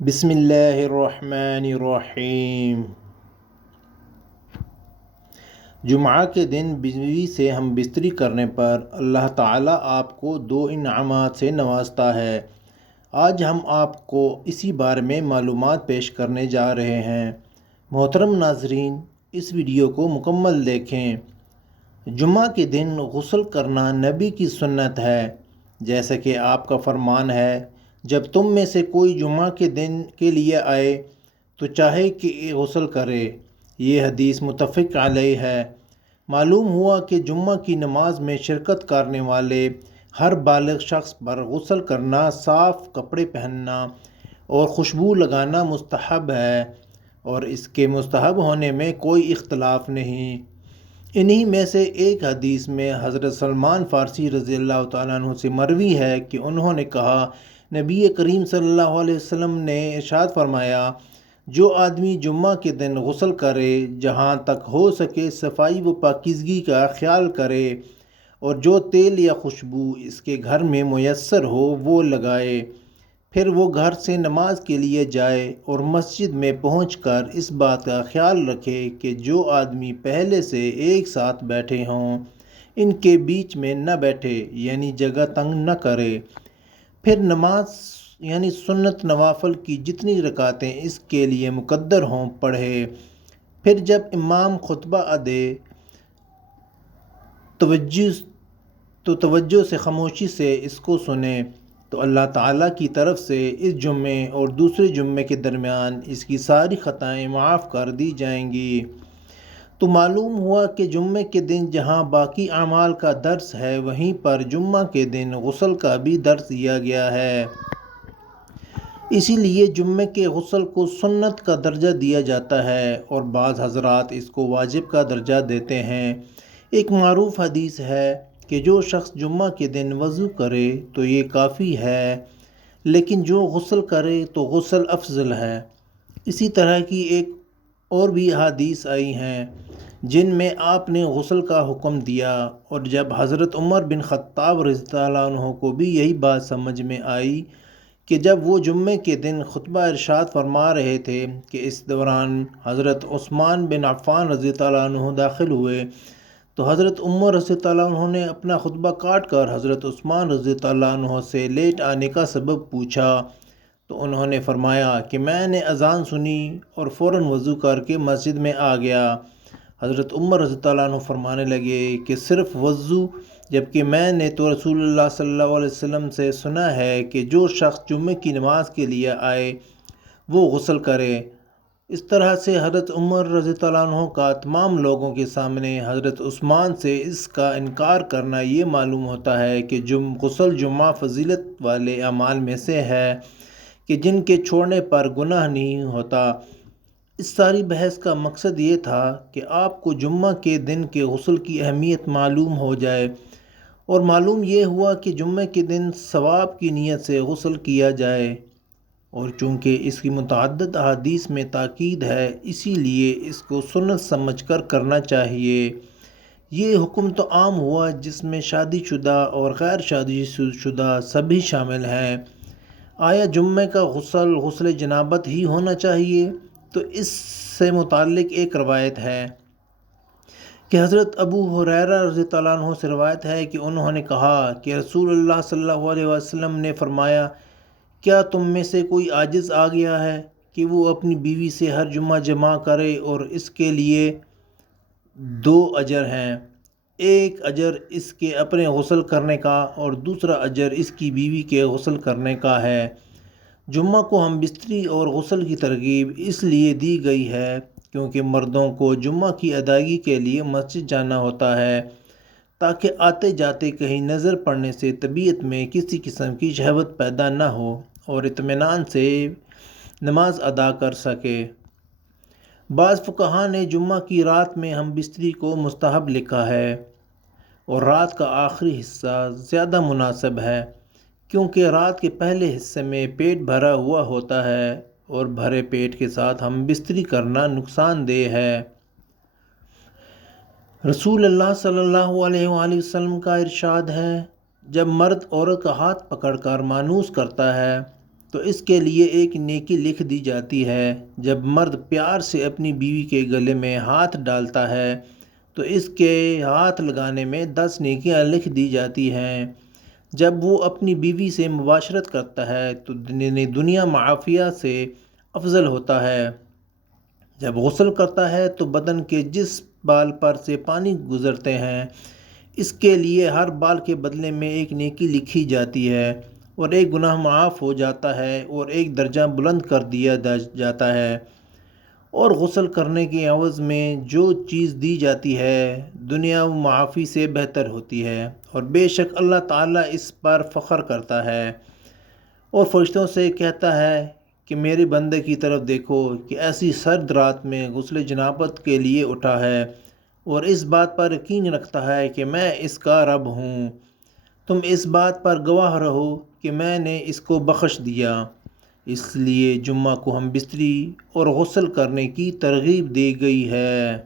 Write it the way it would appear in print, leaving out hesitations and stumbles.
بسم اللہ الرحمن الرحیم۔ جمعہ کے دن بیوی سے ہم بستری کرنے پر اللہ تعالیٰ آپ کو 2 انعامات سے نوازتا ہے۔ آج ہم آپ کو اسی بارے میں معلومات پیش کرنے جا رہے ہیں۔ محترم ناظرین، اس ویڈیو کو مکمل دیکھیں۔ جمعہ کے دن غسل کرنا نبی کی سنت ہے، جیسا کہ آپ کا فرمان ہے، جب تم میں سے کوئی جمعہ کے دن کے لیے آئے تو چاہے کہ غسل کرے۔ یہ حدیث متفق علیہ ہے۔ معلوم ہوا کہ جمعہ کی نماز میں شرکت کرنے والے ہر بالغ شخص پر غسل کرنا، صاف کپڑے پہننا اور خوشبو لگانا مستحب ہے، اور اس کے مستحب ہونے میں کوئی اختلاف نہیں۔ انہی میں سے ایک حدیث میں حضرت سلمان فارسی رضی اللہ تعالیٰ عنہ سے مروی ہے کہ انہوں نے کہا، نبی کریم صلی اللہ علیہ وسلم نے ارشاد فرمایا، جو آدمی جمعہ کے دن غسل کرے، جہاں تک ہو سکے صفائی و پاکیزگی کا خیال کرے، اور جو تیل یا خوشبو اس کے گھر میں میسر ہو وہ لگائے، پھر وہ گھر سے نماز کے لیے جائے اور مسجد میں پہنچ کر اس بات کا خیال رکھے کہ جو آدمی پہلے سے ایک ساتھ بیٹھے ہوں ان کے بیچ میں نہ بیٹھے، یعنی جگہ تنگ نہ کرے، پھر نماز یعنی سنت نوافل کی جتنی رکعتیں اس کے لیے مقدر ہوں پڑھے، پھر جب امام خطبہ دے توجہ سے خاموشی سے اس کو سنے، تو اللہ تعالیٰ کی طرف سے اس جمعے اور دوسرے جمعے کے درمیان اس کی ساری خطائیں معاف کر دی جائیں گی۔ تو معلوم ہوا کہ جمعے کے دن جہاں باقی اعمال کا درس ہے، وہیں پر جمعہ کے دن غسل کا بھی درس دیا گیا ہے۔ اسی لیے جمعے کے غسل کو سنت کا درجہ دیا جاتا ہے، اور بعض حضرات اس کو واجب کا درجہ دیتے ہیں۔ ایک معروف حدیث ہے کہ جو شخص جمعہ کے دن وضو کرے تو یہ کافی ہے، لیکن جو غسل کرے تو غسل افضل ہے۔ اسی طرح کی ایک اور بھی احادیث آئی ہیں جن میں آپ نے غسل کا حکم دیا، اور جب حضرت عمر بن خطاب رضی اللہ عنہ کو بھی یہی بات سمجھ میں آئی کہ جب وہ جمعے کے دن خطبہ ارشاد فرما رہے تھے کہ اس دوران حضرت عثمان بن عفان رضی اللہ عنہ داخل ہوئے، تو حضرت عمر رضی اللہ عنہ نے اپنا خطبہ کاٹ کر حضرت عثمان رضی اللہ عنہ سے لیٹ آنے کا سبب پوچھا، تو انہوں نے فرمایا کہ میں نے اذان سنی اور فوراً وضو کر کے مسجد میں آ گیا۔ حضرت عمر رضی اللہ عنہ فرمانے لگے کہ صرف وضو، جبکہ میں نے تو رسول اللہ صلی اللہ علیہ وسلم سے سنا ہے کہ جو شخص جمعے کی نماز کے لیے آئے وہ غسل کرے۔ اس طرح سے حضرت عمر رضی اللہ عنہ کا تمام لوگوں کے سامنے حضرت عثمان سے اس کا انکار کرنا یہ معلوم ہوتا ہے کہ غسل جمعہ فضیلت والے اعمال میں سے ہے کہ جن کے چھوڑنے پر گناہ نہیں ہوتا۔ اس ساری بحث کا مقصد یہ تھا کہ آپ کو جمعہ کے دن کے غسل کی اہمیت معلوم ہو جائے، اور معلوم یہ ہوا کہ جمعہ کے دن ثواب کی نیت سے غسل کیا جائے، اور چونکہ اس کی متعدد احادیث میں تاکید ہے، اسی لیے اس کو سنت سمجھ کر کرنا چاہیے۔ یہ حکم تو عام ہوا جس میں شادی شدہ اور غیر شادی شدہ سبھی شامل ہیں۔ آیا جمعے کا غسل غسل جنابت ہی ہونا چاہیے؟ تو اس سے متعلق ایک روایت ہے کہ حضرت ابو ہریرہ رضی اللہ عنہ سے روایت ہے کہ انہوں نے کہا کہ رسول اللہ صلی اللہ علیہ وسلم نے فرمایا، کیا تم میں سے کوئی عاجز آ گیا ہے کہ وہ اپنی بیوی سے ہر جمعہ جمع کرے، اور اس کے لیے 2 اجر ہیں، ایک اجر اس کے اپنے غسل کرنے کا اور دوسرا اجر اس کی بیوی کے غسل کرنے کا ہے۔ جمعہ کو ہم بستری اور غسل کی ترغیب اس لیے دی گئی ہے کیونکہ مردوں کو جمعہ کی ادائیگی کے لیے مسجد جانا ہوتا ہے، تاکہ آتے جاتے کہیں نظر پڑنے سے طبیعت میں کسی قسم کی شہوت پیدا نہ ہو اور اطمینان سے نماز ادا کر سکے۔ بعض فقہا نے جمعہ کی رات میں ہم بستری کو مستحب لکھا ہے، اور رات کا آخری حصہ زیادہ مناسب ہے کیونکہ رات کے پہلے حصے میں پیٹ بھرا ہوا ہوتا ہے، اور بھرے پیٹ کے ساتھ ہم بستری کرنا نقصان دہ ہے۔ رسول اللہ صلی اللہ علیہ وآلہ وسلم کا ارشاد ہے، جب مرد عورت کا ہاتھ پکڑ کر مانوس کرتا ہے تو اس کے لیے ایک نیکی لکھ دی جاتی ہے۔ جب مرد پیار سے اپنی بیوی کے گلے میں ہاتھ ڈالتا ہے تو اس کے ہاتھ لگانے میں 10 نیکیاں لکھ دی جاتی ہیں۔ جب وہ اپنی بیوی سے مباشرت کرتا ہے تو دنیا معافیہ سے افضل ہوتا ہے۔ جب غسل کرتا ہے تو بدن کے جس بال پر سے پانی گزرتے ہیں اس کے لیے ہر بال کے بدلے میں ایک نیکی لکھی جاتی ہے اور ایک گناہ معاف ہو جاتا ہے اور ایک درجہ بلند کر دیا جاتا ہے۔ اور غسل کرنے کے عوض میں جو چیز دی جاتی ہے دنیا معافی سے بہتر ہوتی ہے، اور بے شک اللہ تعالیٰ اس پر فخر کرتا ہے اور فرشتوں سے کہتا ہے کہ میرے بندے کی طرف دیکھو کہ ایسی سرد رات میں غسل جنابت کے لیے اٹھا ہے اور اس بات پر یقین رکھتا ہے کہ میں اس کا رب ہوں۔ تم اس بات پر گواہ رہو کہ میں نے اس کو بخش دیا۔ اس لیے جمعہ کو ہم بستری اور غسل کرنے کی ترغیب دی گئی ہے۔